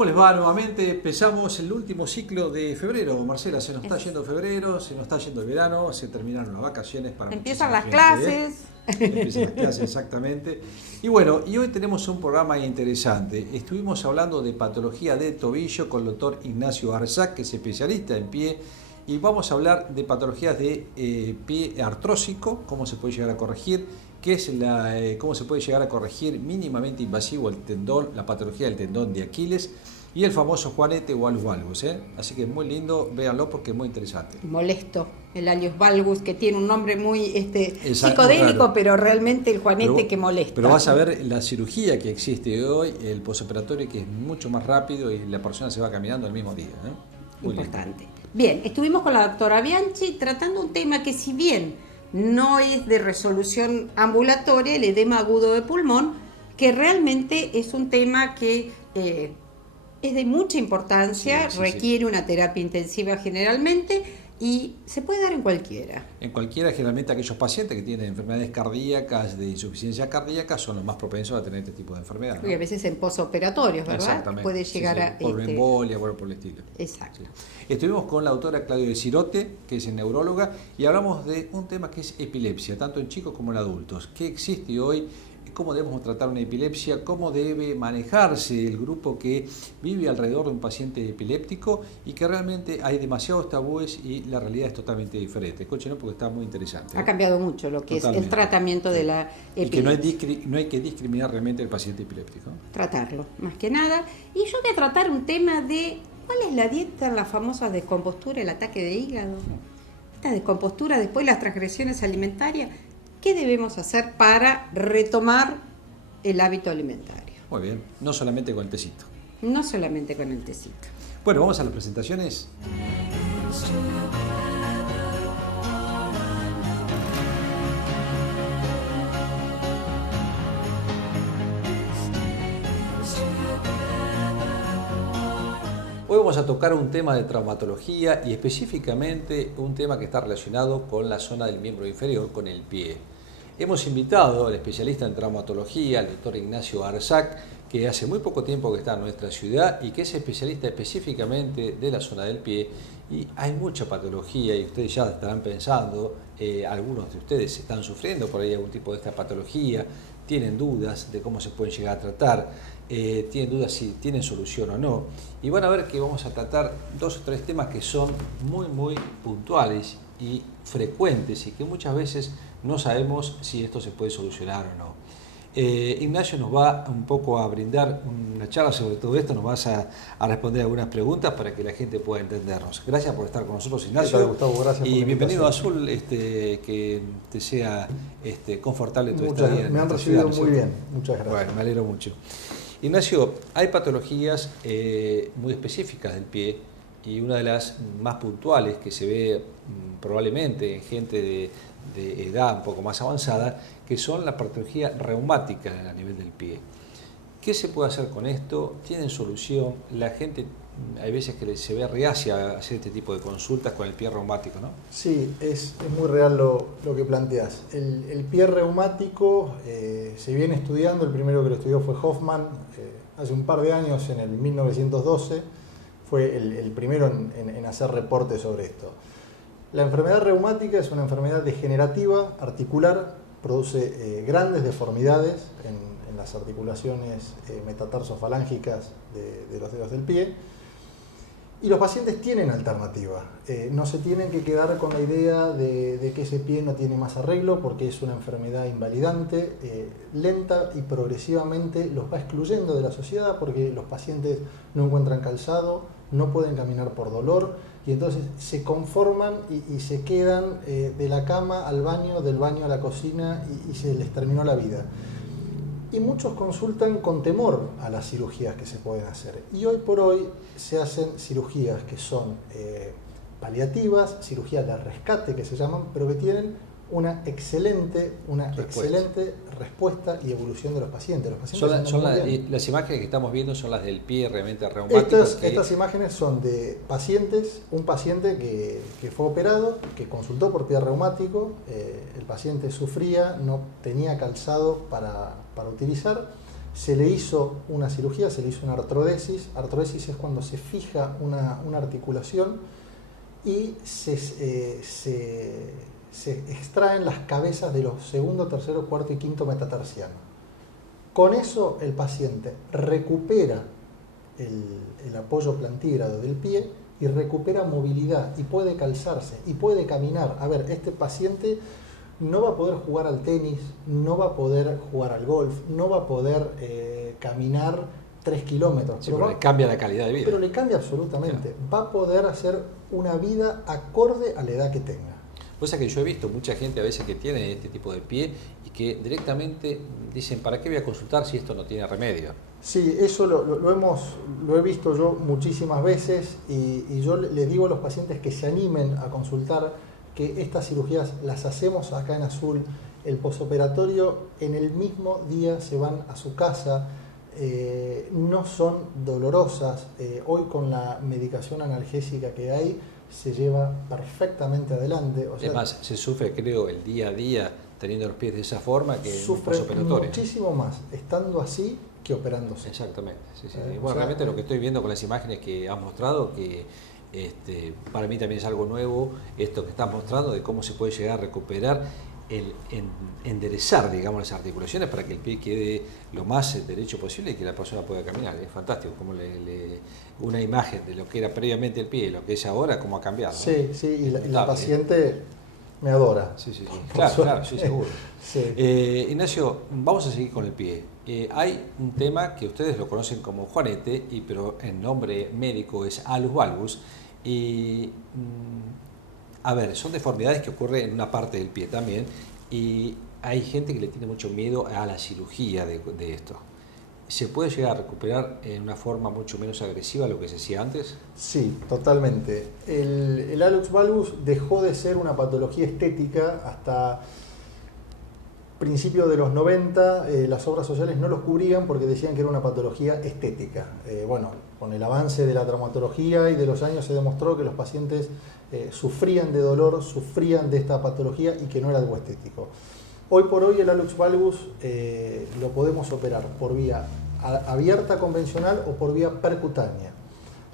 ¿Cómo les va nuevamente? Empezamos el último ciclo de febrero. Marcela, se nos está yendo febrero, se nos está yendo el verano, se terminaron las vacaciones para empiezan las gente, clases. Empiezan las clases, exactamente. Y bueno, y hoy tenemos un programa interesante. Estuvimos hablando de patología de tobillo con el doctor Ignacio Arzac, que es especialista en pie, y vamos a hablar de patologías de pie artrósico, cómo se puede llegar a corregir, cómo se puede llegar a corregir mínimamente invasivo el tendón, la patología del tendón de Aquiles y el famoso juanete o alus valgus. Así que es muy lindo, véanlo porque es muy interesante. Molesto, el alus valgus, que tiene un nombre muy psicodélico, pero realmente el juanete que molesta. Pero vas a ver la cirugía que existe hoy, el posoperatorio, que es mucho más rápido y la persona se va caminando el mismo día. Muy importante. Lindo. Bien, estuvimos con la doctora Bianchi tratando un tema que, si bien no es de resolución ambulatoria, el edema agudo de pulmón, que realmente es un tema que es de mucha importancia, requiere una terapia intensiva generalmente y se puede dar en cualquiera. En cualquiera, generalmente aquellos pacientes que tienen enfermedades cardíacas, de insuficiencia cardíaca, son los más propensos a tener este tipo de enfermedad, ¿no? Y a veces en posoperatorios, ¿verdad? Exactamente. Puede llegar a... Por embolia, por el estilo. Exacto. Estuvimos con la doctora Claudia de Sirote, que es neuróloga, y hablamos de un tema que es epilepsia, tanto en chicos como en adultos. ¿Qué existe hoy? ¿Cómo debemos tratar una epilepsia? ¿Cómo debe manejarse el grupo que vive alrededor de un paciente epiléptico? Y que realmente hay demasiados tabúes y la realidad es totalmente diferente. Escúchenlo porque está muy interesante. Ha cambiado mucho lo que Totalmente. Es el tratamiento de la epilepsia. Y que no hay que discriminar realmente al paciente epiléptico. Tratarlo, más que nada. Y yo voy a tratar un tema de cuál es la dieta en la famosa descompostura, el ataque de hígado. Esta descompostura, después las transgresiones alimentarias. ¿Qué debemos hacer para retomar el hábito alimentario? Muy bien, no solamente con el tecito. No solamente con el tecito. Bueno, vamos a las presentaciones. Hoy vamos a tocar un tema de traumatología y específicamente un tema que está relacionado con la zona del miembro inferior, con el pie. Hemos invitado al especialista en traumatología, al doctor Ignacio Arzac, que hace muy poco tiempo que está en nuestra ciudad y que es especialista específicamente de la zona del pie. Y hay mucha patología y ustedes ya estarán pensando, algunos de ustedes están sufriendo por ahí algún tipo de esta patología, tienen dudas de cómo se pueden llegar a tratar, tienen dudas si tienen solución o no. Y van a ver que vamos a tratar 2 o 3 temas que son muy puntuales y frecuentes y que muchas veces no sabemos si esto se puede solucionar o no. Ignacio nos va un poco a brindar una charla sobre todo esto, nos vas a responder algunas preguntas para que la gente pueda entendernos. Gracias por estar con nosotros, Ignacio. ¿Qué tal, Gustavo? Gracias y bienvenido a Azul, que te sea confortable tu estadía. Me han recibido muy bien, muchas gracias. Bueno, me alegro mucho. Ignacio, hay patologías muy específicas del pie y una de las más puntuales que se ve probablemente en gente de edad un poco más avanzada, que son la patología reumática a nivel del pie. ¿Qué se puede hacer con esto? ¿Tienen solución? La gente, hay veces que se ve reacia a hacer este tipo de consultas con el pie reumático, ¿no? Sí, es muy real lo que planteas. El pie reumático se viene estudiando, el primero que lo estudió fue Hoffman, hace un par de años, en el 1912, fue el primero en hacer reportes sobre esto. La enfermedad reumática es una enfermedad degenerativa, articular, produce grandes deformidades en las articulaciones metatarsofalángicas de los dedos del pie. Y los pacientes tienen alternativa. No se tienen que quedar con la idea de que ese pie no tiene más arreglo porque es una enfermedad invalidante, lenta y progresivamente los va excluyendo de la sociedad porque los pacientes no encuentran calzado, no pueden caminar por dolor y entonces se conforman y se quedan de la cama al baño, del baño a la cocina y se les terminó la vida. Y muchos consultan con temor a las cirugías que se pueden hacer. Y hoy por hoy se hacen cirugías que son paliativas, cirugías de rescate que se llaman, pero que tienen una excelente respuesta y evolución de los pacientes. Las imágenes que estamos viendo son las del pie realmente reumático. Estas imágenes son de pacientes, un paciente que fue operado, que consultó por pie reumático, el paciente sufría, no tenía calzado para utilizar, Se le hizo una cirugía, se le hizo una artrodesis. Artrodesis es cuando se fija una articulación y se extraen las cabezas de los segundo, tercero, cuarto y quinto metatarsiano. Con eso el paciente recupera el apoyo plantígrado del pie y recupera movilidad y puede calzarse y puede caminar. A ver, este paciente no va a poder jugar al tenis, no va a poder jugar al golf, no va a poder caminar 3 kilómetros. Sí, pero le cambia la calidad de vida. Pero le cambia absolutamente. Claro. Va a poder hacer una vida acorde a la edad que tenga. Cosa que yo he visto mucha gente a veces que tiene este tipo de pie y que directamente dicen, ¿para qué voy a consultar si esto no tiene remedio? Sí, eso lo he visto yo muchísimas veces y yo les digo a los pacientes que se animen a consultar, que estas cirugías las hacemos acá en Azul. El posoperatorio en el mismo día se van a su casa, no son dolorosas. Hoy con la medicación analgésica que hay se lleva perfectamente adelante. O sea, además, se sufre, creo, el día a día teniendo los pies de esa forma que en un sufre posoperatorio. Muchísimo más estando así que operándose. Exactamente. Sí. Bueno, realmente lo que estoy viendo con las imágenes que has mostrado, que para mí también es algo nuevo, esto que estás mostrando de cómo se puede llegar a recuperar, enderezar, digamos, las articulaciones para que el pie quede lo más derecho posible y que la persona pueda caminar. Es fantástico, como una imagen de lo que era previamente el pie y lo que es ahora, cómo ha cambiado, ¿no? Sí, y la paciente me adora. Sí. Claro, sí, seguro. Sí. Ignacio, vamos a seguir con el pie. Hay un tema que ustedes lo conocen como juanete, pero en nombre médico es alus valgus. Y a ver, son deformidades que ocurren en una parte del pie también, y hay gente que le tiene mucho miedo a la cirugía de esto. ¿Se puede llegar a recuperar en una forma mucho menos agresiva a lo que se hacía antes? Sí, totalmente. El alus valgus dejó de ser una patología estética hasta principios de los 90. Las obras sociales no los cubrían porque decían que era una patología estética. Bueno, con el avance de la traumatología y de los años se demostró que los pacientes sufrían de dolor, sufrían de esta patología y que no era algo estético. Hoy por hoy el alus valgus lo podemos operar por vía abierta convencional o por vía percutánea.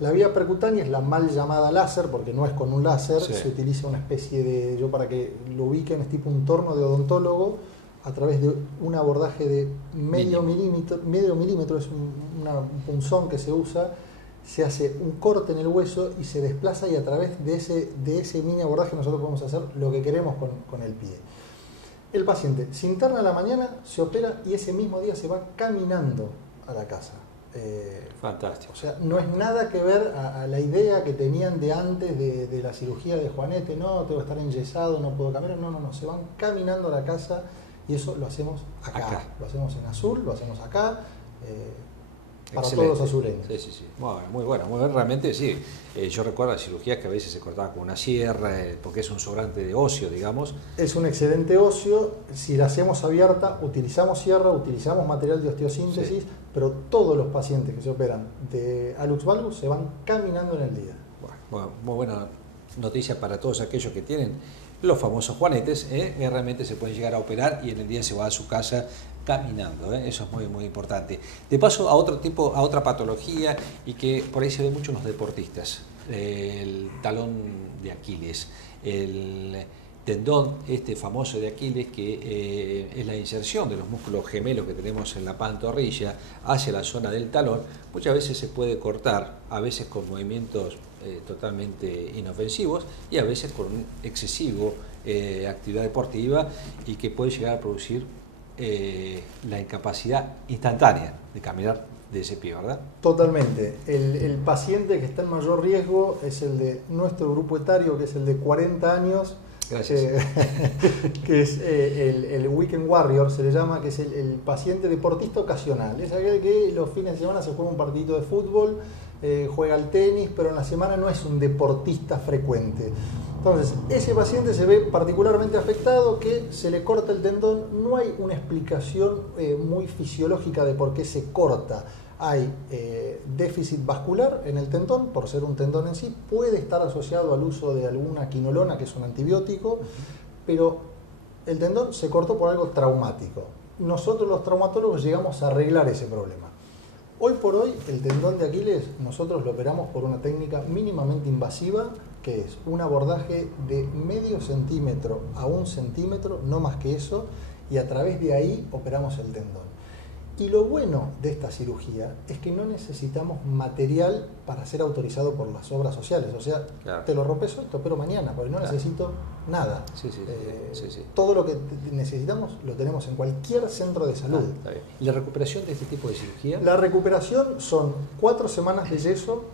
La vía percutánea es la mal llamada láser, porque no es con un láser, sí. Se utiliza una especie de, yo para que lo ubiquen, es tipo un torno de odontólogo a través de un abordaje de medio milímetro, es un punzón que se usa, se hace un corte en el hueso y se desplaza, y a través de ese mini abordaje nosotros podemos hacer lo que queremos con el pie. El paciente se interna a la mañana, se opera y ese mismo día se va caminando a la casa. Fantástico. O sea, no es nada que ver a la idea que tenían de antes de la cirugía de juanete, no, tengo que estar enyesado, no puedo caminar, no, se van caminando a la casa y eso lo hacemos acá. Lo hacemos en Azul, lo hacemos acá. Para excelente. Todos los azuleños. Sí. Muy bueno. Realmente sí. Yo recuerdo las cirugías que a veces se cortaban con una sierra, porque es un sobrante de óseo, digamos. Es un excedente óseo. Si la hacemos abierta, utilizamos sierra, utilizamos material de osteosíntesis, sí. Pero todos los pacientes que se operan de alus valgus se van caminando en el día. Bueno, muy buena noticia para todos aquellos que tienen los famosos juanetes, que realmente se pueden llegar a operar y en el día se va a su casa caminando, eso es muy importante. De paso a otra patología y que por ahí se ve mucho en los deportistas, el talón de Aquiles, el tendón famoso de Aquiles, que es la inserción de los músculos gemelos que tenemos en la pantorrilla hacia la zona del talón. Muchas veces se puede cortar, a veces con movimientos totalmente inofensivos y a veces con un excesivo actividad deportiva, y que puede llegar a producir la incapacidad instantánea de caminar de ese pie, ¿verdad? Totalmente. El paciente que está en mayor riesgo es el de nuestro grupo etario, que es el de 40 años. Gracias. Que es el weekend warrior, se le llama, que es el paciente deportista ocasional. Es aquel que los fines de semana se juega un partidito de fútbol, juega al tenis, pero en la semana no es un deportista frecuente. Entonces, ese paciente se ve particularmente afectado, que se le corta el tendón. No hay una explicación muy fisiológica de por qué se corta. Hay déficit vascular en el tendón, por ser un tendón en sí. Puede estar asociado al uso de alguna quinolona, que es un antibiótico, pero el tendón se cortó por algo traumático. nosotros los traumatólogos llegamos a arreglar ese problema. Hoy por hoy el tendón de Aquiles nosotros lo operamos por una técnica mínimamente invasiva, que es un abordaje de medio centímetro a 1 centímetro, no más que eso, y a través de ahí operamos el tendón. Y lo bueno de esta cirugía es que no necesitamos material para ser autorizado por las obras sociales. O sea, claro, te lo rompes hoy, te opero mañana, porque no necesito nada. Sí. Todo lo que necesitamos lo tenemos en cualquier centro de salud. Está bien. ¿Y la recuperación de este tipo de cirugía? La recuperación son 4 semanas de yeso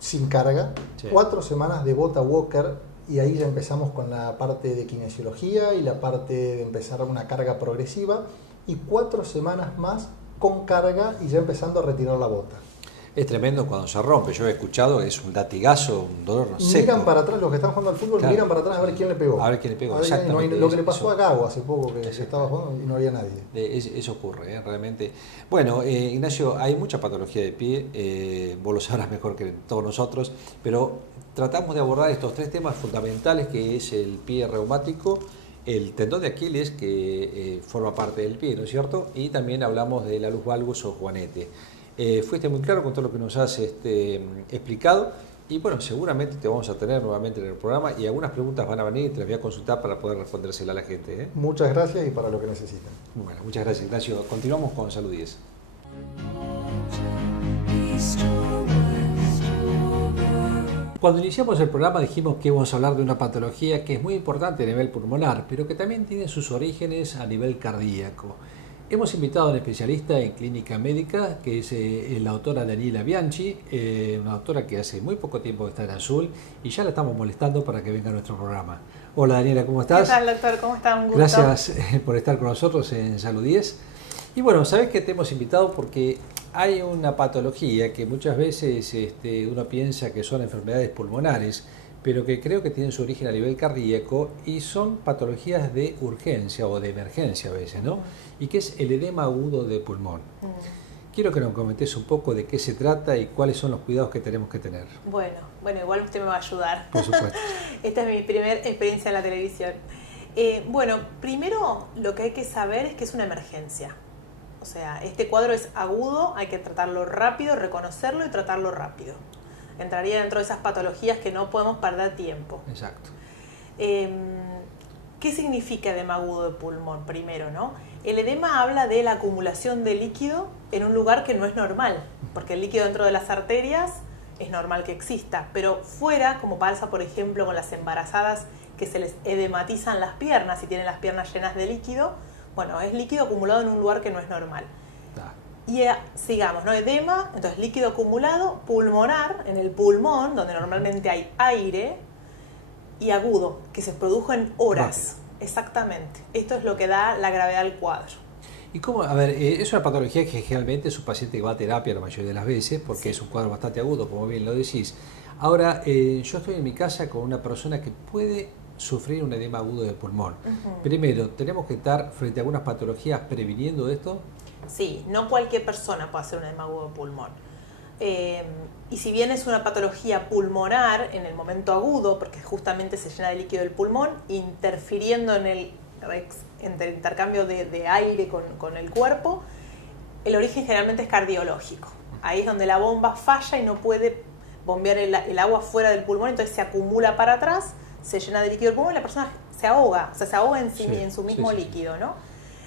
sin carga, 4 semanas de bota walker, y ahí ya empezamos con la parte de kinesiología y la parte de empezar una carga progresiva, y 4 semanas más con carga y ya empezando a retirar la bota. Es tremendo cuando se rompe. Yo he escuchado que es un latigazo, un dolor seco. Miran para atrás, los que están jugando al fútbol, claro, miran para atrás a ver quién le pegó. A ver quién le pegó, exactamente. Lo que le pasó a Gago hace poco, que se estaba jugando y no había nadie. Eso ocurre, realmente. Bueno, Ignacio, hay mucha patología de pie, vos lo sabrás mejor que todos nosotros, pero tratamos de abordar estos 3 temas fundamentales, que es el pie reumático, el tendón de Aquiles, que forma parte del pie, ¿no es cierto? Y también hablamos del alus valgus o juanete. Fuiste muy claro con todo lo que nos has explicado, y bueno, seguramente te vamos a tener nuevamente en el programa, y algunas preguntas van a venir y te las voy a consultar para poder respondérselas a la gente. Muchas gracias, y para lo que necesiten. Bueno, muchas gracias, Ignacio. Continuamos con Salud 10. Cuando iniciamos el programa dijimos que íbamos a hablar de una patología que es muy importante a nivel pulmonar, pero que también tiene sus orígenes a nivel cardíaco. Hemos invitado a un especialista en clínica médica, que es la doctora Daniela Bianchi, una doctora que hace muy poco tiempo que está en Azul, y ya la estamos molestando para que venga a nuestro programa. Hola Daniela, ¿cómo estás? ¿Qué tal, doctor? ¿Cómo está? Un gusto. Gracias por estar con nosotros en Salud 10. Y bueno, sabes que te hemos invitado porque hay una patología que muchas veces uno piensa que son enfermedades pulmonares, pero que creo que tienen su origen a nivel cardíaco y son patologías de urgencia o de emergencia a veces, ¿no? Y que es el edema agudo de pulmón. Quiero que nos comentes un poco de qué se trata y cuáles son los cuidados que tenemos que tener. Bueno, igual usted me va a ayudar. Por supuesto. Esta es mi primera experiencia en la televisión. Bueno, primero lo que hay que saber es que es una emergencia. O sea, este cuadro es agudo, hay que tratarlo rápido, reconocerlo y tratarlo rápido. Entraría dentro de esas patologías que no podemos perder tiempo. Exacto. ¿Qué significa edema agudo de pulmón? Primero, ¿no? El edema habla de la acumulación de líquido en un lugar que no es normal, porque el líquido dentro de las arterias es normal que exista, pero fuera, como pasa por ejemplo con las embarazadas que se les edematizan las piernas y tienen las piernas llenas de líquido, bueno, es líquido acumulado en un lugar que no es normal. Y sigamos, ¿no? Edema, entonces líquido acumulado, pulmonar, en el pulmón, donde normalmente hay aire, y agudo, que se produjo en horas. Rápido. Exactamente. Esto es lo que da la gravedad al cuadro. ¿Y cómo? A ver, es una patología que generalmente es un paciente que va a terapia la mayoría de las veces, porque sí, es un cuadro bastante agudo, como bien lo decís. Ahora, yo estoy en mi casa con una persona que puede sufrir un edema agudo de pulmón. Primero, ¿tenemos que estar frente a algunas patologías previniendo esto? Sí, no cualquier persona puede hacer un edema agudo de pulmón. Y si bien es una patología pulmonar en el momento agudo, porque justamente se llena de líquido el pulmón, interfiriendo en el intercambio de aire con el cuerpo, el origen generalmente es cardiológico. Ahí es donde la bomba falla y no puede bombear el agua fuera del pulmón, entonces se acumula para atrás, se llena de líquido el pulmón y la persona se ahoga, o sea, se ahoga en su mismo líquido, ¿no?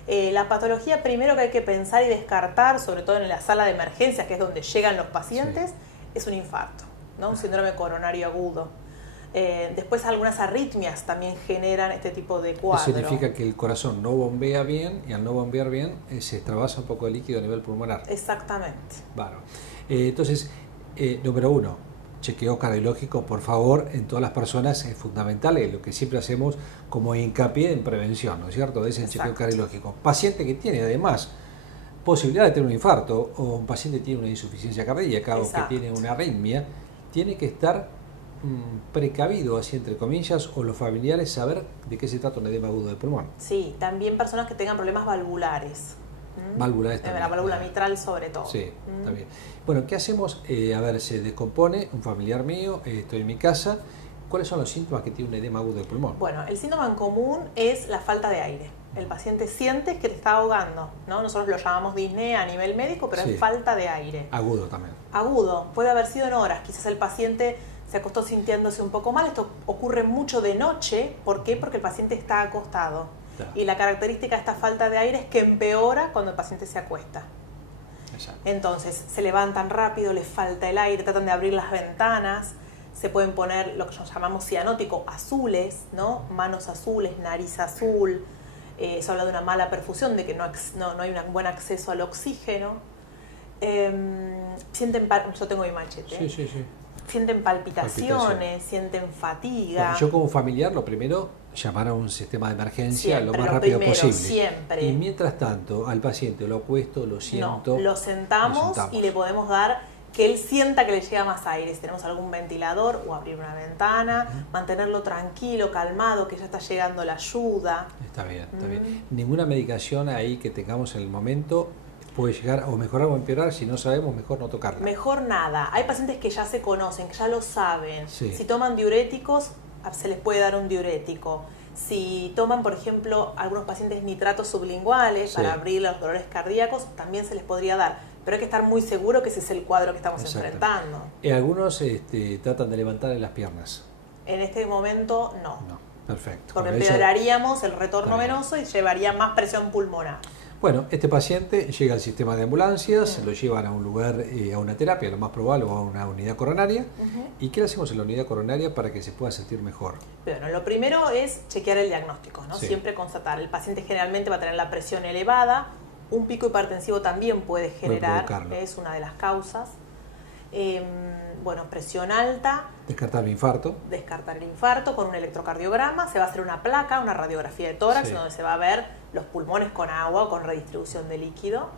La patología primero que hay que pensar y descartar, sobre todo en la sala de emergencias, que es donde llegan los pacientes, es un infarto, ¿no? Un síndrome coronario agudo. Después algunas arritmias también generan este tipo de cuadro. Eso significa que el corazón no bombea bien, y al no bombear bien se extravasa un poco de líquido a nivel pulmonar. Exactamente. Bueno, entonces, número 1, chequeo cardiológico, por favor, en todas las personas es fundamental, es lo que siempre hacemos como hincapié en prevención, ¿no es cierto? Es el chequeo cardiológico. Paciente que tiene además posibilidad de tener un infarto, o un paciente que tiene una insuficiencia cardíaca, o que tiene una arritmia, tiene que estar precavido, así entre comillas, o los familiares saber de qué se trata un edema agudo de pulmón. Sí, también personas que tengan problemas valvulares. Valvulares también. La válvula mitral sobre todo. Sí, también. Bueno, ¿qué hacemos? A ver, se descompone un familiar mío, estoy en mi casa, ¿Cuáles son los síntomas que tiene un edema agudo del pulmón? Bueno, el síntoma en común es la falta de aire. El paciente siente que te está ahogando, ¿no? Nosotros lo llamamos disnea a nivel médico, pero Sí. es falta de aire. Agudo también. Agudo, puede haber sido en horas. Quizás el paciente se acostó sintiéndose un poco mal. Esto ocurre mucho de noche. ¿Por qué? Porque el paciente está acostado. Claro. Y la característica de esta falta de aire es que empeora cuando el paciente se acuesta. Exacto. Entonces, se levantan rápido, les falta el aire, tratan de abrir las ventanas, se pueden poner lo que llamamos cianótico, azules, ¿no? Manos azules, nariz azul. Se habla de una mala perfusión, de que no hay un buen acceso al oxígeno. Yo tengo mi machete. Sí, sí, sí. Sienten palpitaciones, sienten fatiga. Bueno, yo como familiar, lo primero, llamar a un sistema de emergencia Siempre, lo más lo rápido primero, posible. siempre. Y mientras tanto, al paciente lo acuesto, lo siento. No, lo sentamos y le podemos dar que él sienta que le llega más aire. Si tenemos algún ventilador o abrir una ventana, mantenerlo tranquilo, calmado, que ya está llegando la ayuda. Está bien, está bien. Ninguna medicación ahí que tengamos en el momento puede llegar o mejorar o empeorar. Si no sabemos, mejor no tocarla. Mejor nada. Hay pacientes que ya se conocen, que ya lo saben. Sí. Si toman diuréticos, se les puede dar un diurético. Si toman, por ejemplo, algunos pacientes nitratos sublinguales Sí. para abrir los dolores cardíacos, también se les podría dar. Pero hay que estar muy seguro que ese es el cuadro que estamos Exacto. enfrentando. Algunos tratan de levantar en las piernas. En este momento, no. No, perfecto. Porque Bueno, eso- empeoraríamos el retorno Está bien. venoso y llevaría más presión pulmonar. Bueno, este paciente llega al sistema de ambulancias, lo llevan a un lugar, a una terapia, lo más probable, o a una unidad coronaria. ¿Y qué le hacemos en la unidad coronaria para que se pueda sentir mejor? Bueno, lo primero es chequear el diagnóstico, ¿no? Sí. Siempre constatar. El paciente generalmente va a tener la presión elevada, un pico hipertensivo también puede generar, provocarlo. es una de las causas. Bueno, presión alta, Descartar el infarto. descartar el infarto con un electrocardiograma, se va a hacer una placa, una radiografía de tórax, Sí. donde se va a ver los pulmones con agua o con redistribución de líquido.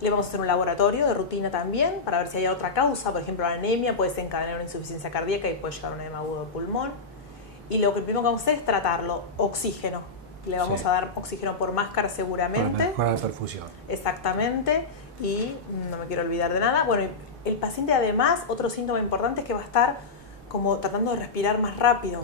Le vamos a hacer un laboratorio de rutina también para ver si hay otra causa, por ejemplo la anemia puede desencadenar una insuficiencia cardíaca y puede llegar a un edema agudo de pulmón. Y lo que primero que vamos a hacer es tratarlo, oxígeno. Le vamos Sí. a dar oxígeno por máscara Para seguramente. mejorar la perfusión. Exactamente, y no me quiero olvidar de nada. Bueno, el paciente además, otro síntoma importante es que va a estar como tratando de respirar más rápido.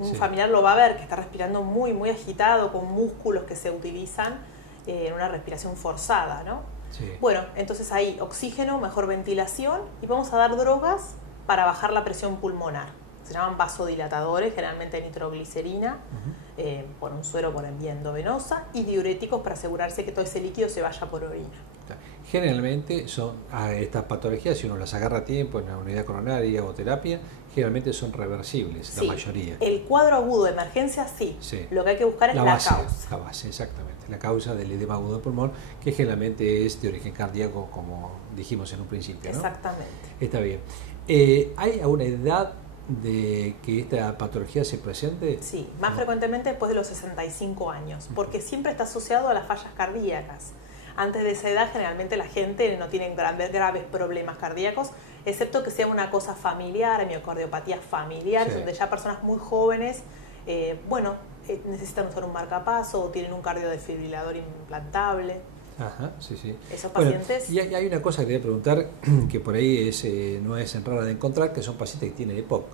Un Sí. familiar lo va a ver, que está respirando muy, muy agitado, con músculos que se utilizan en una respiración forzada, ¿no? Sí. Bueno, entonces ahí oxígeno, mejor ventilación, y vamos a dar drogas para bajar la presión pulmonar. Se llaman vasodilatadores, generalmente nitroglicerina, por un suero por vía endovenosa, y diuréticos para asegurarse que todo ese líquido se vaya por orina. Generalmente son estas patologías, si uno las agarra a tiempo en la unidad coronaria o terapia, generalmente son reversibles, Sí, la mayoría. el cuadro agudo de emergencia sí. Sí. Lo que hay que buscar es la base, causa. la base, exactamente. La causa del edema agudo del pulmón, que generalmente es de origen cardíaco, como dijimos en un principio, ¿no? Exactamente. Está bien. ¿Hay alguna edad de que esta patología se presente? Sí, más No. frecuentemente después de los 65 años, porque siempre está asociado a las fallas cardíacas. Antes de esa edad generalmente la gente no tiene graves problemas cardíacos, excepto que sea una cosa familiar, miocardiopatía familiar, Sí. donde ya personas muy jóvenes, necesitan usar un marcapaso o tienen un cardiodefibrilador implantable. Ajá, sí, sí. Esos Bueno, pacientes... y hay una cosa que te voy a preguntar, que por ahí no es rara de encontrar, que son pacientes que tienen EPOC,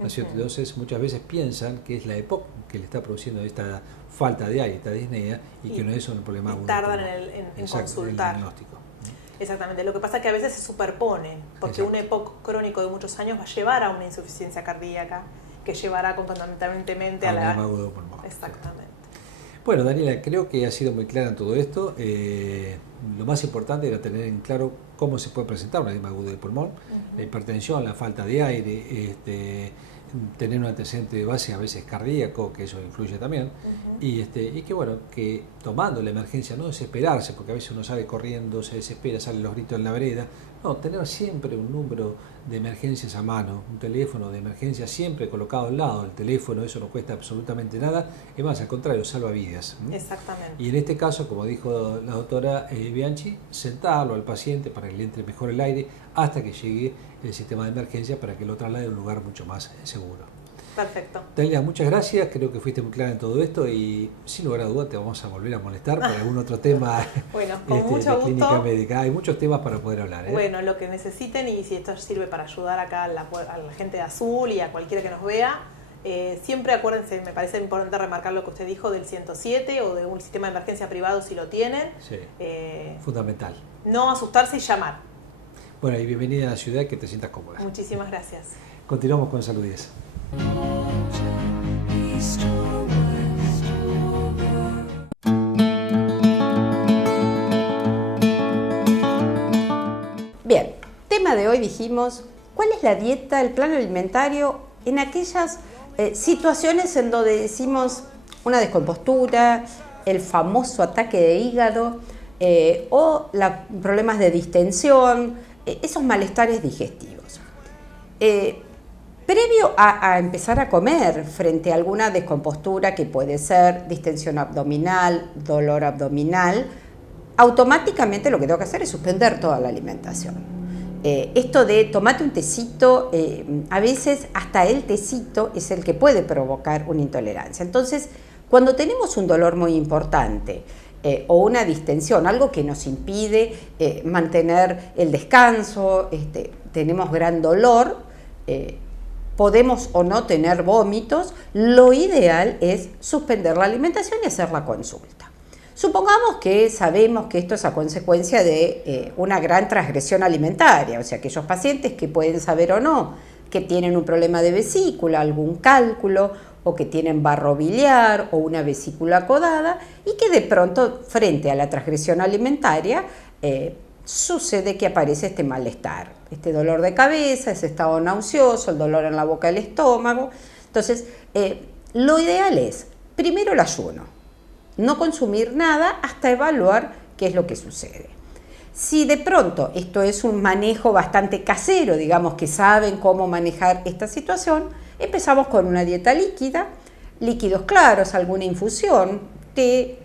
¿no es cierto? Entonces muchas veces piensan que es la EPOC que le está produciendo esta falta de aire, esta disnea, y que no es un problema y agudo. tardan como- en Exacto, consultar. el diagnóstico. Exactamente, lo que pasa es que a veces se superponen, porque Exacto. un EPOC crónico de muchos años va a llevar a una insuficiencia cardíaca, que llevará concomitantemente a Un la... edema agudo del pulmón. Exactamente. Bueno, Daniela, creo que ha sido muy clara en todo esto. Lo más importante era tener en claro cómo se puede presentar un edema agudo del pulmón, la hipertensión, la falta de aire, tener un antecedente de base a veces cardíaco, que eso influye también, y que bueno, que tomando la emergencia, no desesperarse, porque a veces uno sale corriendo, se desespera, salen los gritos en la vereda, no, tener siempre un número de emergencias a mano, un teléfono de emergencia siempre colocado al lado del teléfono, eso no cuesta absolutamente nada, es más, al contrario, salva vidas. Exactamente. Y en este caso, como dijo la doctora Bianchi, sentarlo al paciente para que le entre mejor el aire hasta que llegue el sistema de emergencia para que lo traslade a un lugar mucho más seguro. Perfecto. Dalia, muchas gracias, creo que fuiste muy clara en todo esto y sin lugar a dudas te vamos a volver a molestar por algún otro tema Bueno, con mucho de gusto. clínica médica. Hay muchos temas para poder hablar. Bueno, lo que necesiten, y si esto sirve para ayudar acá a la gente de Azul y a cualquiera que nos vea, siempre acuérdense, me parece importante remarcar lo que usted dijo del 107 o de un sistema de emergencia privado si lo tienen. Sí, fundamental. No asustarse y llamar. Bueno, y bienvenida a la ciudad, que te sientas cómoda. Muchísimas gracias. Continuamos con Salud 10. Bien, tema de hoy dijimos, ¿cuál es la dieta, el plan alimentario en aquellas situaciones en donde decimos una descompostura, el famoso ataque de hígado o problemas de distensión, esos malestares digestivos? Previo a empezar a comer frente a alguna descompostura que puede ser distensión abdominal, dolor abdominal, automáticamente lo que tengo que hacer es suspender toda la alimentación. Esto de tomate un tecito, a veces hasta el tecito es el que puede provocar una intolerancia. Entonces, cuando tenemos un dolor muy importante o una distensión, algo que nos impide mantener el descanso, tenemos gran dolor, podemos o no tener vómitos, lo ideal es suspender la alimentación y hacer la consulta. Supongamos que sabemos que esto es a consecuencia de una gran transgresión alimentaria, o sea, aquellos pacientes que pueden saber o no que tienen un problema de vesícula, algún cálculo, o que tienen barro biliar o una vesícula acodada, y que de pronto, frente a la transgresión alimentaria, sucede que aparece este malestar, este dolor de cabeza, ese estado nauseoso, el dolor en la boca del estómago. Entonces, lo ideal es, primero el ayuno, no consumir nada hasta evaluar qué es lo que sucede. Si de pronto esto es un manejo bastante casero, digamos que saben cómo manejar esta situación, empezamos con una dieta líquida, líquidos claros, alguna infusión, té,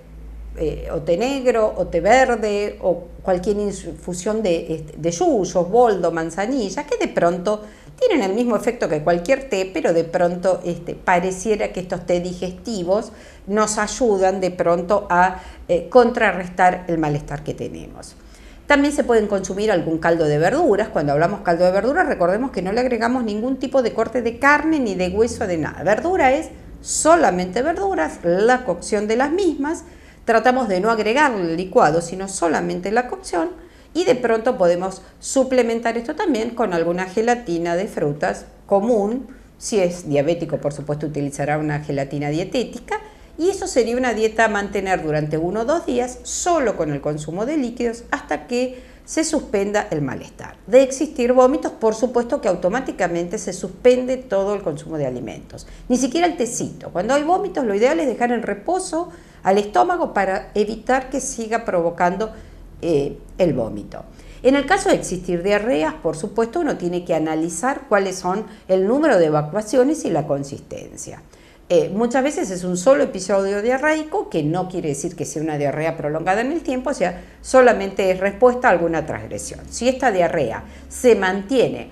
o té negro, o té verde, o cualquier infusión de yuyos, boldo, manzanilla, que de pronto tienen el mismo efecto que cualquier té, pero de pronto pareciera que estos té digestivos nos ayudan de pronto a contrarrestar el malestar que tenemos. También se pueden consumir algún caldo de verduras. Cuando hablamos caldo de verduras, recordemos que no le agregamos ningún tipo de corte de carne ni de hueso de nada. Verdura es solamente verduras, la cocción de las mismas. Tratamos de no agregarle el licuado, sino solamente la cocción. Y de pronto podemos suplementar esto también con alguna gelatina de frutas común. Si es diabético, por supuesto, utilizará una gelatina dietética. Y eso sería una dieta a mantener durante 1 o 2 días solo con el consumo de líquidos hasta que se suspenda el malestar. De existir vómitos, por supuesto que automáticamente se suspende todo el consumo de alimentos. Ni siquiera el tecito. Cuando hay vómitos, lo ideal es dejar en reposo al estómago para evitar que siga provocando el vómito. En el caso de existir diarreas, por supuesto, uno tiene que analizar cuáles son el número de evacuaciones y la consistencia. Muchas veces es un solo episodio diarreico, que no quiere decir que sea una diarrea prolongada en el tiempo, o sea, solamente es respuesta a alguna transgresión. Si esta diarrea se mantiene,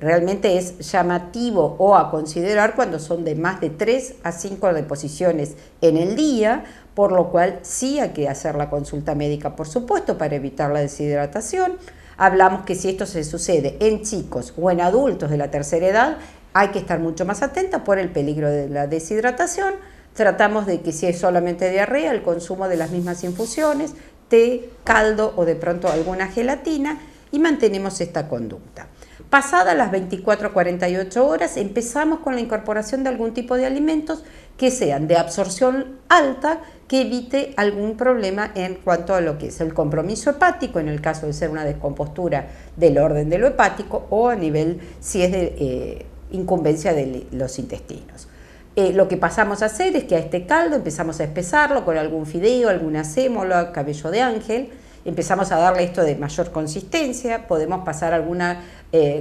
realmente es llamativo o a considerar cuando son de más de 3 a 5 deposiciones en el día, por lo cual sí hay que hacer la consulta médica, por supuesto, para evitar la deshidratación. Hablamos que si esto se sucede en chicos o en adultos de la tercera edad, hay que estar mucho más atentos por el peligro de la deshidratación. Tratamos de que si es solamente diarrea, el consumo de las mismas infusiones, té, caldo o de pronto alguna gelatina, y mantenemos esta conducta. Pasadas las 24 a 48 horas, empezamos con la incorporación de algún tipo de alimentos que sean de absorción alta, que evite algún problema en cuanto a lo que es el compromiso hepático, en el caso de ser una descompostura del orden de lo hepático, o a nivel, si es de incumbencia de los intestinos. Lo que pasamos a hacer es que a este caldo empezamos a espesarlo con algún fideo, alguna sémola, cabello de ángel. Empezamos a darle esto de mayor consistencia. Podemos pasar alguna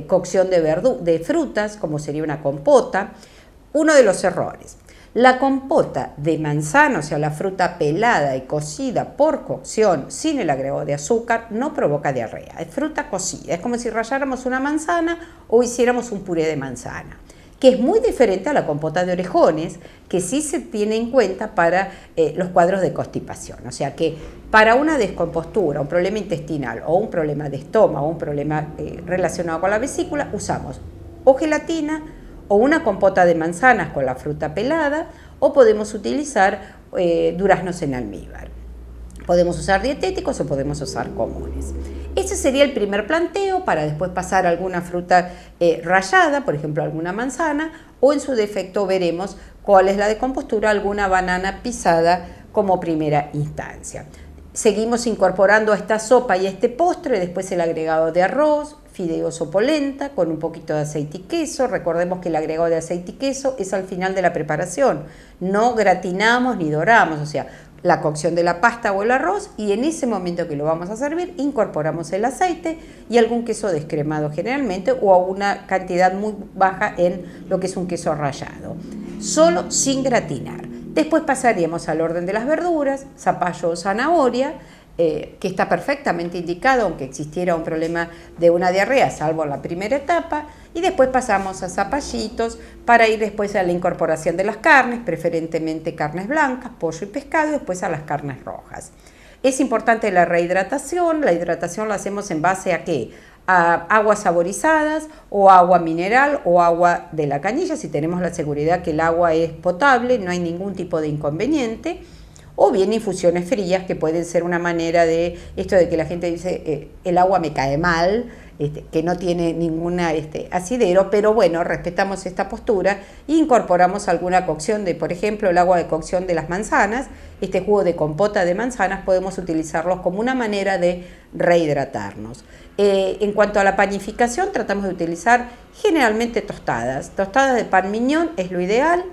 cocción de frutas, como sería una compota. Uno de los errores: la compota de manzana, o sea, la fruta pelada y cocida por cocción sin el agregado de azúcar, no provoca diarrea. Es fruta cocida, es como si ralláramos una manzana o hiciéramos un puré de manzana. que es muy diferente a la compota de orejones, que sí se tiene en cuenta para los cuadros de constipación. O sea que para una descompostura, un problema intestinal o un problema de estómago, un problema relacionado con la vesícula, usamos o gelatina o una compota de manzanas con la fruta pelada, o podemos utilizar duraznos en almíbar. Podemos usar dietéticos o podemos usar comunes. Ese sería el primer planteo para después pasar a alguna fruta rallada, por ejemplo alguna manzana, o en su defecto veremos cuál es la descompostura, alguna banana pisada como primera instancia. Seguimos incorporando a esta sopa y a este postre después el agregado de arroz, fideos o polenta con un poquito de aceite y queso. Recordemos que el agregado de aceite y queso es al final de la preparación. No gratinamos ni doramos, o sea, la cocción de la pasta o el arroz, y en ese momento que lo vamos a servir incorporamos el aceite y algún queso descremado generalmente, o una cantidad muy baja en lo que es un queso rallado, solo sin gratinar. Después pasaríamos al orden de las verduras, zapallo o zanahoria, que está perfectamente indicado aunque existiera un problema de una diarrea, salvo en la primera etapa, y después pasamos a zapallitos para ir después a la incorporación de las carnes, preferentemente carnes blancas, pollo y pescado, y después a las carnes rojas. Es importante la rehidratación. La hidratación la hacemos en base a ¿qué? A aguas saborizadas o agua mineral o agua de la canilla, si tenemos la seguridad que el agua es potable, no hay ningún tipo de inconveniente. O bien infusiones frías, que pueden ser una manera de esto de que la gente dice el agua me cae mal, que no tiene ninguna asidero, pero bueno, respetamos esta postura e incorporamos alguna cocción de, por ejemplo, el agua de cocción de las manzanas, este jugo de compota de manzanas, podemos utilizarlos como una manera de rehidratarnos. En cuanto a la panificación, tratamos de utilizar generalmente tostadas de pan miñón es lo ideal,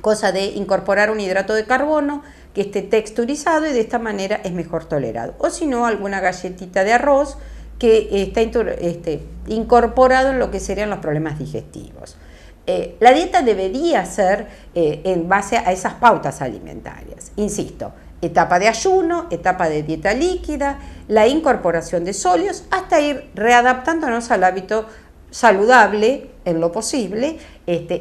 cosa de incorporar un hidrato de carbono que esté texturizado y de esta manera es mejor tolerado. O si no, alguna galletita de arroz que está incorporado en lo que serían los problemas digestivos. La dieta debería ser en base a esas pautas alimentarias. Insisto, etapa de ayuno, etapa de dieta líquida, la incorporación de sólidos, hasta ir readaptándonos al hábito saludable en lo posible,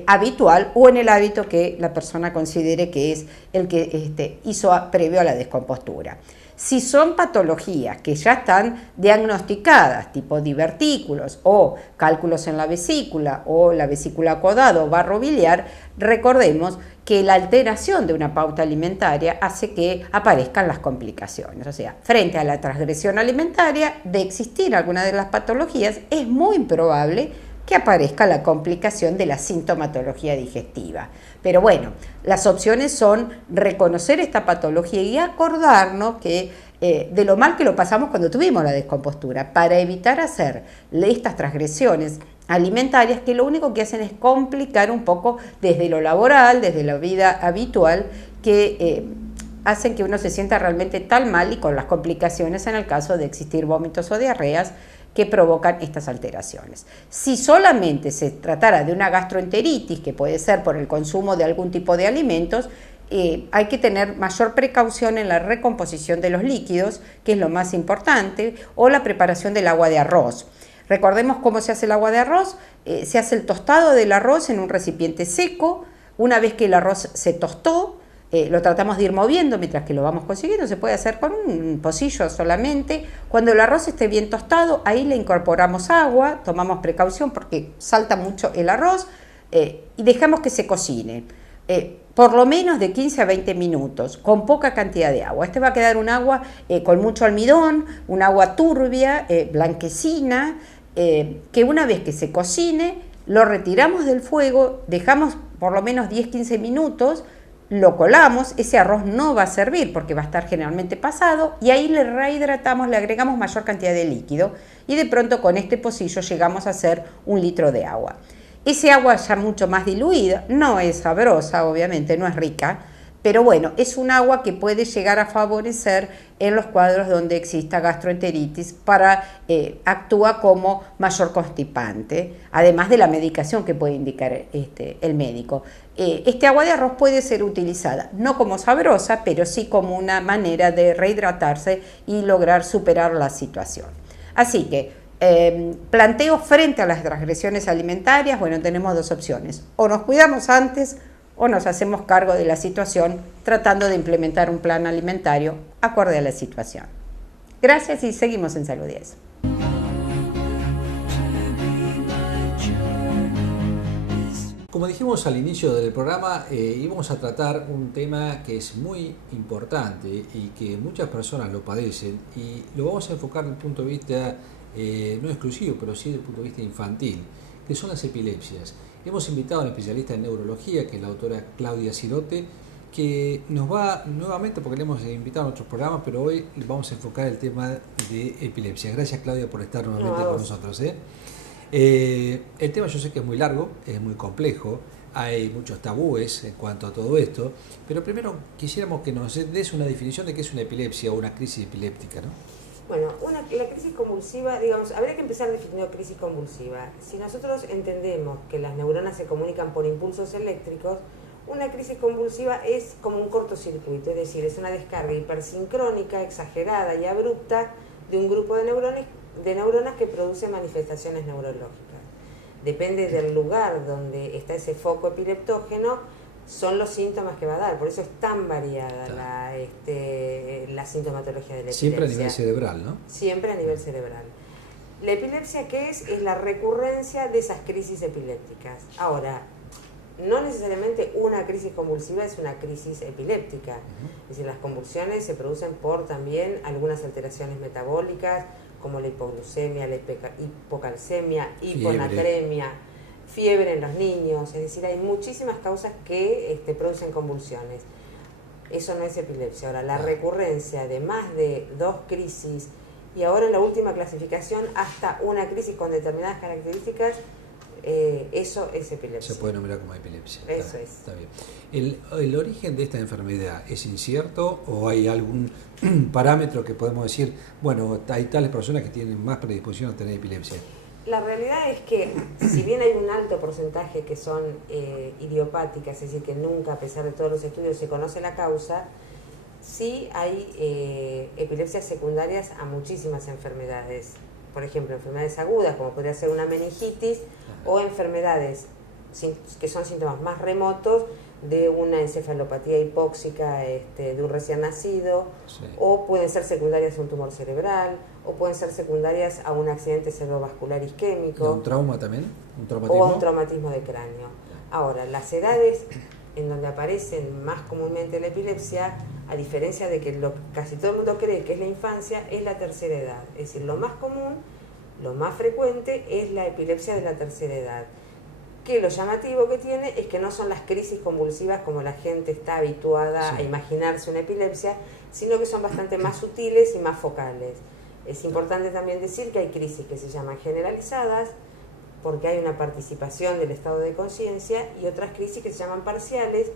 habitual, o en el hábito que la persona considere que es el que hizo previo a la descompostura. Si son patologías que ya están diagnosticadas, tipo divertículos o cálculos en la vesícula o la vesícula acodada o barro biliar, recordemos que la alteración de una pauta alimentaria hace que aparezcan las complicaciones. O sea, frente a la transgresión alimentaria, de existir alguna de las patologías, es muy improbable que aparezca la complicación de la sintomatología digestiva. Pero bueno, las opciones son reconocer esta patología y acordarnos que de lo mal que lo pasamos cuando tuvimos la descompostura, para evitar hacer estas transgresiones alimentarias que lo único que hacen es complicar un poco desde lo laboral, desde la vida habitual, que hacen que uno se sienta realmente tan mal, y con las complicaciones en el caso de existir vómitos o diarreas que provocan estas alteraciones. Si solamente se tratara de una gastroenteritis, que puede ser por el consumo de algún tipo de alimentos, hay que tener mayor precaución en la recomposición de los líquidos, que es lo más importante, o la preparación del agua de arroz. Recordemos cómo se hace el agua de arroz. Se hace el tostado del arroz en un recipiente seco. Una vez que el arroz se tostó, lo tratamos de ir moviendo mientras que lo vamos consiguiendo. Se puede hacer con un pocillo solamente. Cuando el arroz esté bien tostado, ahí le incorporamos agua, tomamos precaución porque salta mucho el arroz, y dejamos que se cocine. Por lo menos de 15 a 20 minutos, con poca cantidad de agua. Va a quedar un agua con mucho almidón, un agua turbia, blanquecina, que una vez que se cocine, lo retiramos del fuego, dejamos por lo menos 10-15 minutos, lo colamos, ese arroz no va a servir porque va a estar generalmente pasado, y ahí le rehidratamos, le agregamos mayor cantidad de líquido, y de pronto con este pocillo llegamos a hacer 1 litro de agua. Ese agua ya mucho más diluida, no es sabrosa, obviamente, no es rica, pero bueno, es un agua que puede llegar a favorecer en los cuadros donde exista gastroenteritis, actúa como mayor constipante, además de la medicación que puede indicar el médico. Este agua de arroz puede ser utilizada no como sabrosa, pero sí como una manera de rehidratarse y lograr superar la situación. Así que Planteo frente a las transgresiones alimentarias, bueno, tenemos dos opciones. O nos cuidamos antes o nos hacemos cargo de la situación tratando de implementar un plan alimentario acorde a la situación. Gracias y seguimos en Salud 10. Como dijimos al inicio del programa, íbamos a tratar un tema que es muy importante y que muchas personas lo padecen, y lo vamos a enfocar desde el punto de vista no exclusivo, pero sí desde el punto de vista infantil, que son las epilepsias. Hemos invitado a una especialista en neurología, que es la doctora Claudia Sirote, que nos va nuevamente, porque le hemos invitado a otros programas, pero hoy vamos a enfocar el tema de epilepsia. Gracias, Claudia, por estar nuevamente con nosotros. El tema yo sé que es muy largo, es muy complejo, hay muchos tabúes en cuanto a todo esto, pero primero quisiéramos que nos des una definición de qué es una epilepsia o una crisis epiléptica, ¿no? Bueno, la crisis convulsiva, digamos, habría que empezar definiendo crisis convulsiva. Si nosotros entendemos que las neuronas se comunican por impulsos eléctricos, una crisis convulsiva es como un cortocircuito, es decir, es una descarga hipersincrónica, exagerada y abrupta de un grupo de neuronas que produce manifestaciones neurológicas. Depende del lugar donde está ese foco epileptógeno, son los síntomas que va a dar. Por eso es tan variada la sintomatología de la epilepsia. Siempre a nivel cerebral, ¿no? Siempre a nivel cerebral. ¿La epilepsia qué es? Es la recurrencia de esas crisis epilépticas. Ahora, no necesariamente una crisis convulsiva es una crisis epiléptica. Es decir, las convulsiones se producen por también algunas alteraciones metabólicas, como la hipoglucemia, la hipocalcemia, hiponatremia, fiebre en los niños. Es decir, hay muchísimas causas que producen convulsiones. Eso no es epilepsia. Ahora, la recurrencia de más de 2 crisis, y ahora en la última clasificación hasta una crisis con determinadas características, eso es epilepsia. Se puede nombrar como epilepsia. Eso es. Está bien. ¿El origen de esta enfermedad es incierto o hay algún parámetro que podemos decir, bueno, hay tales personas que tienen más predisposición a tener epilepsia? La realidad es que, si bien hay un alto porcentaje que son idiopáticas, es decir, que nunca, a pesar de todos los estudios, se conoce la causa, sí hay epilepsias secundarias a muchísimas enfermedades. Por ejemplo, enfermedades agudas, como podría ser una meningitis, o enfermedades que son síntomas más remotos de una encefalopatía hipóxica de un recién nacido, sí. O pueden ser secundarias a un tumor cerebral, o pueden ser secundarias a un accidente cerebrovascular isquémico. ¿Y a un trauma también? ¿Un traumatismo? O a un traumatismo de cráneo. Ahora, las edades en donde aparecen más comúnmente la epilepsia, a diferencia de que casi todo el mundo cree que es la infancia, es la tercera edad. Es decir, lo más común, lo más frecuente es la epilepsia de la tercera edad. Que lo llamativo que tiene es que no son las crisis convulsivas como la gente está habituada a imaginarse una epilepsia, sino que son bastante más sutiles y más focales. Es importante también decir que hay crisis que se llaman generalizadas, porque hay una participación del estado de conciencia, y otras crisis que se llaman parciales,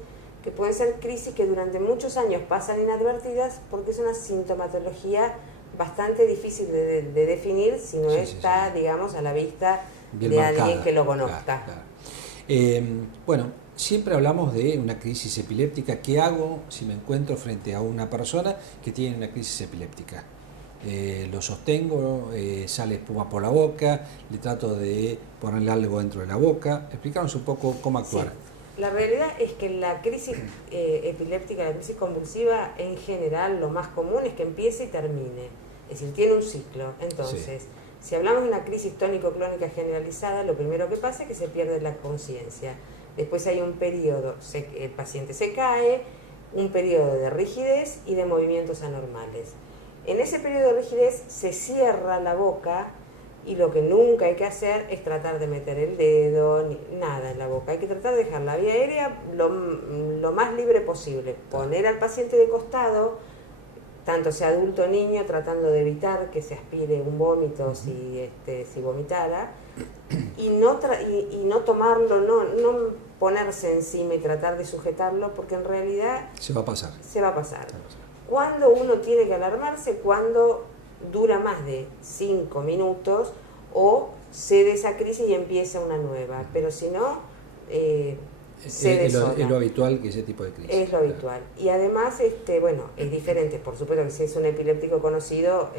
que pueden ser crisis que durante muchos años pasan inadvertidas porque es una sintomatología bastante difícil de definir si no está, digamos, a la vista bien de marcada, alguien que lo conozca. Claro. Bueno, siempre hablamos de una crisis epiléptica. ¿Qué hago si me encuentro frente a una persona que tiene una crisis epiléptica? Lo sostengo, sale espuma por la boca, le trato de ponerle algo dentro de la boca. Explícanos un poco cómo actuar. Sí. La realidad es que la crisis epiléptica, la crisis convulsiva, en general, lo más común es que empiece y termine. Es decir, tiene un ciclo. Entonces, si hablamos de una crisis tónico-clónica generalizada, lo primero que pasa es que se pierde la conciencia. Después hay un periodo, el paciente se cae, un periodo de rigidez y de movimientos anormales. En ese periodo de rigidez se cierra la boca, y lo que nunca hay que hacer es tratar de meter el dedo, ni nada en la boca. Hay que tratar de dejar la vía aérea lo más libre posible. Poner al paciente de costado, tanto sea adulto o niño, tratando de evitar que se aspire un vómito si vomitara, y no tomarlo, no ponerse encima y tratar de sujetarlo, porque en realidad se va a pasar. Cuando uno tiene que alarmarse, cuando dura más de 5 minutos o cede esa crisis y empieza una nueva, pero si no... cede sola. Es lo habitual que ese tipo de crisis. Es lo habitual. Y además, bueno, es diferente, por supuesto que si es un epiléptico conocido,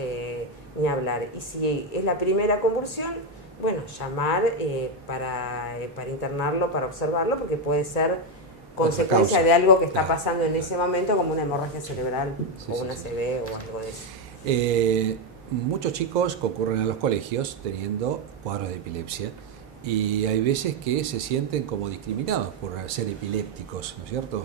ni hablar. Y si es la primera convulsión, bueno, llamar para internarlo, para observarlo, porque puede ser consecuencia de algo que está pasando en ese momento, como una hemorragia cerebral o una ACV o algo de eso. Muchos chicos concurren a los colegios teniendo cuadros de epilepsia y hay veces que se sienten como discriminados por ser epilépticos, ¿no es cierto?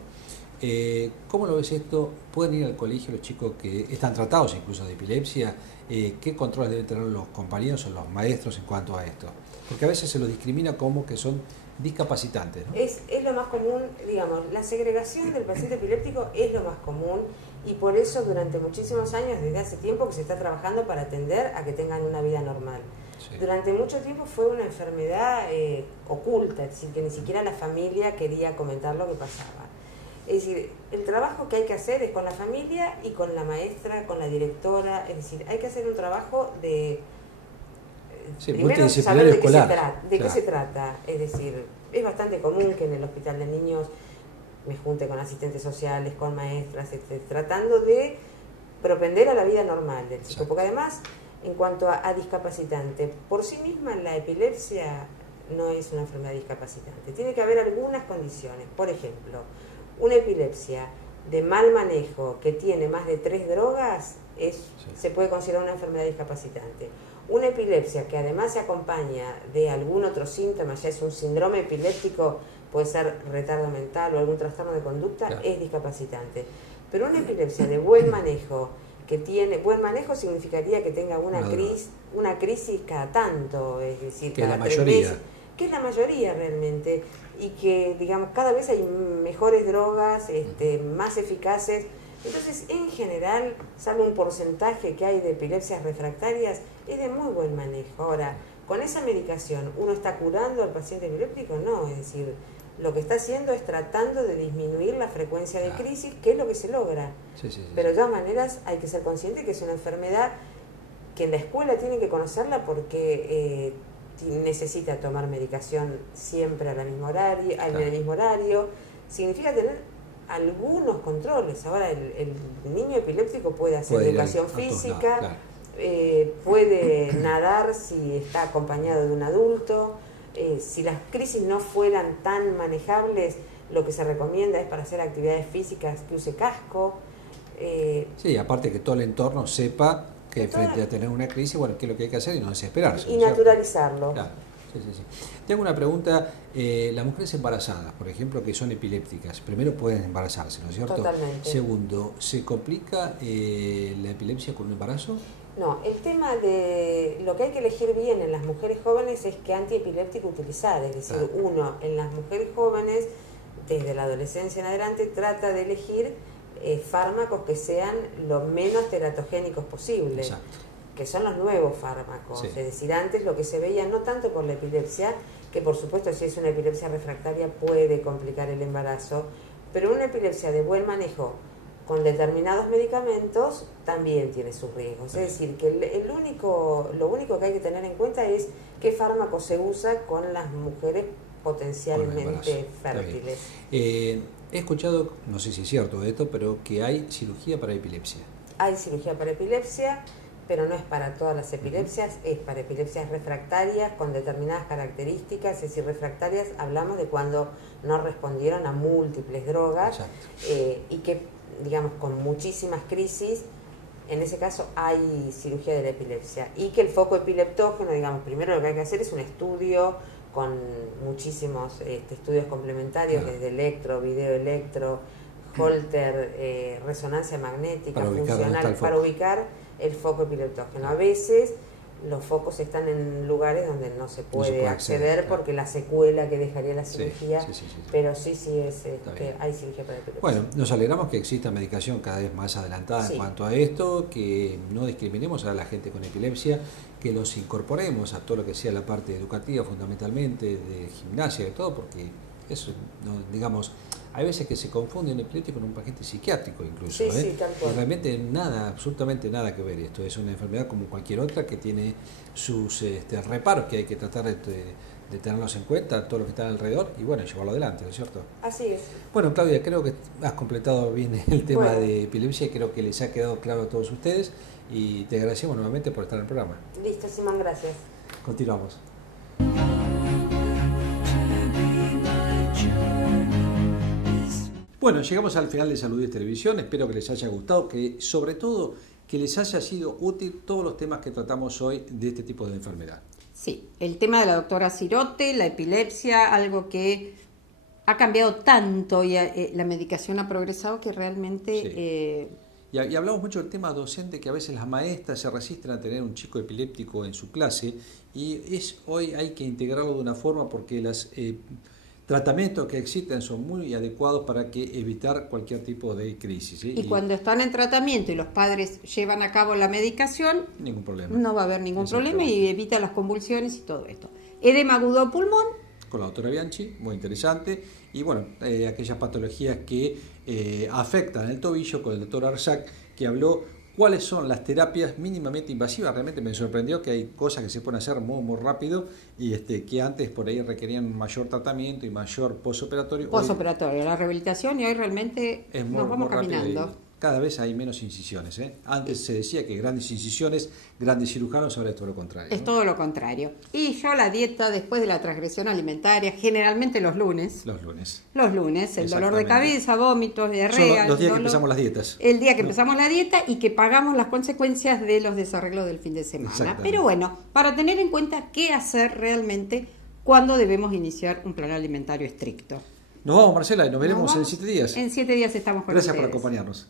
¿Cómo lo ves esto? ¿Pueden ir al colegio los chicos que están tratados incluso de epilepsia? ¿Qué controles deben tener los compañeros o los maestros en cuanto a esto? Porque a veces se los discrimina como que son discapacitantes, ¿no? Es lo más común, digamos, la segregación del paciente epiléptico es lo más común y por eso durante muchísimos años, desde hace tiempo que se está trabajando para atender a que tengan una vida normal. Sí. Durante mucho tiempo fue una enfermedad oculta, es decir, que ni siquiera la familia quería comentar lo que pasaba. Es decir, el trabajo que hay que hacer es con la familia y con la maestra, con la directora, es decir, hay que hacer un trabajo de... primero saber de qué se trata, es decir, es bastante común que en el hospital de niños me junte con asistentes sociales, con maestras, tratando de propender a la vida normal del chico, porque además, en cuanto a discapacitante, por sí misma la epilepsia no es una enfermedad discapacitante, tiene que haber algunas condiciones, por ejemplo, una epilepsia de mal manejo que tiene más de 3 drogas se puede considerar una enfermedad discapacitante. Una epilepsia que además se acompaña de algún otro síntoma, ya es un síndrome epiléptico, puede ser retardo mental o algún trastorno de conducta, es discapacitante. Pero una epilepsia de buen manejo, buen manejo significaría que tenga una crisis cada tanto, es decir, que cada la mayoría. Que es la mayoría realmente, y que, digamos, cada vez hay mejores drogas, más eficaces. Entonces, en general, salvo un porcentaje que hay de epilepsias refractarias, es de muy buen manejo. Ahora, con esa medicación, ¿uno está curando al paciente epiléptico? No, es decir, lo que está haciendo es tratando de disminuir la frecuencia de crisis, que es lo que se logra. Pero de todas maneras hay que ser consciente que es una enfermedad que en la escuela tienen que conocerla porque necesita tomar medicación siempre al mismo horario. Significa tener algunos controles. Ahora el niño epiléptico puede hacer educación física, puede nadar si está acompañado de un adulto. Si las crisis no fueran tan manejables, lo que se recomienda es para hacer actividades físicas que use casco. Sí, aparte que todo el entorno sepa que frente a tener una crisis, bueno, qué es lo que hay que hacer y no desesperarse. Y naturalizarlo. Claro. Sí. Tengo una pregunta. Las mujeres embarazadas, por ejemplo, que son epilépticas, primero pueden embarazarse, ¿no es cierto? Totalmente. Segundo, ¿se complica la epilepsia con un embarazo? No, el tema de lo que hay que elegir bien en las mujeres jóvenes es qué antiepiléptico utilizar. Es decir, uno en las mujeres jóvenes, desde la adolescencia en adelante, trata de elegir fármacos que sean lo menos teratogénicos posible. Exacto. Que son los nuevos fármacos. Es decir, antes lo que se veía no tanto por la epilepsia, que por supuesto si es una epilepsia refractaria puede complicar el embarazo, pero una epilepsia de buen manejo con determinados medicamentos también tiene sus riesgos. Es decir, que lo único que hay que tener en cuenta es qué fármaco se usa con las mujeres potencialmente fértiles. He escuchado, no sé si es cierto esto, pero que hay cirugía para epilepsia. Hay cirugía para epilepsia, pero no es para todas las epilepsias, es para epilepsias refractarias con determinadas características. Es decir, refractarias hablamos de cuando no respondieron a múltiples drogas y que, digamos, con muchísimas crisis, en ese caso hay cirugía de la epilepsia. Y que el foco epileptógeno, digamos, primero lo que hay que hacer es un estudio con muchísimos estudios complementarios, desde electro, videoelectro, Holter, resonancia magnética, funcional, para ubicar el foco epileptógeno. A veces los focos están en lugares donde no se puede acceder porque la secuela que dejaría la cirugía, pero sí es que hay cirugía para epilepsia. Bueno, nos alegramos que exista medicación cada vez más adelantada en cuanto a esto, que no discriminemos a la gente con epilepsia, que los incorporemos a todo lo que sea la parte educativa fundamentalmente, de gimnasia y todo, porque eso, digamos, hay veces que se confunde un epiléptico con un paciente psiquiátrico incluso. Tal cual. Realmente absolutamente nada que ver esto. Es una enfermedad como cualquier otra que tiene sus reparos que hay que tratar de tenerlos en cuenta, todos los que están alrededor, y bueno, llevarlo adelante, ¿no es cierto? Así es. Bueno, Claudia, creo que has completado bien el tema Bueno. de epilepsia y creo que les ha quedado claro a todos ustedes y te agradecemos nuevamente por estar en el programa. Listo, Simón, gracias. Continuamos. Bueno, llegamos al final de Salud y Televisión, espero que les haya gustado, que sobre todo que les haya sido útil todos los temas que tratamos hoy de este tipo de enfermedad. Sí, el tema de la doctora Sirote, la epilepsia, algo que ha cambiado tanto y la medicación ha progresado que realmente... Sí. Y hablamos mucho del tema docente, que a veces las maestras se resisten a tener un chico epiléptico en su clase y hoy hay que integrarlo de una forma porque los tratamientos que existen son muy adecuados para evitar cualquier tipo de crisis. ¿Sí? Y cuando están en tratamiento y los padres llevan a cabo la medicación, ningún problema. No va a haber ningún problema y evita las convulsiones y todo esto. Edema agudo de pulmón. Con la doctora Bianchi, muy interesante. Y bueno, aquellas patologías que afectan el tobillo, con el doctor Arzac, que habló cuáles son las terapias mínimamente invasivas. Realmente me sorprendió que hay cosas que se pueden hacer muy, muy rápido y que antes por ahí requerían mayor tratamiento y mayor posoperatorio. Posoperatorio, la rehabilitación, y hoy realmente nos vamos caminando. Cada vez hay menos incisiones. Antes se decía que grandes incisiones, grandes cirujanos, ahora es todo lo contrario. Es todo lo contrario. Y yo la dieta después de la transgresión alimentaria, generalmente los lunes. Los lunes. Los lunes, el dolor de cabeza, vómitos, diarrea. Son los días que empezamos las dietas. El día que empezamos la dieta y que pagamos las consecuencias de los desarreglos del fin de semana. Pero bueno, para tener en cuenta qué hacer realmente cuando debemos iniciar un plan alimentario estricto. Nos vamos, Marcela, y nos veremos en 7 días. En 7 días estamos con Gracias ustedes. por acompañarnos.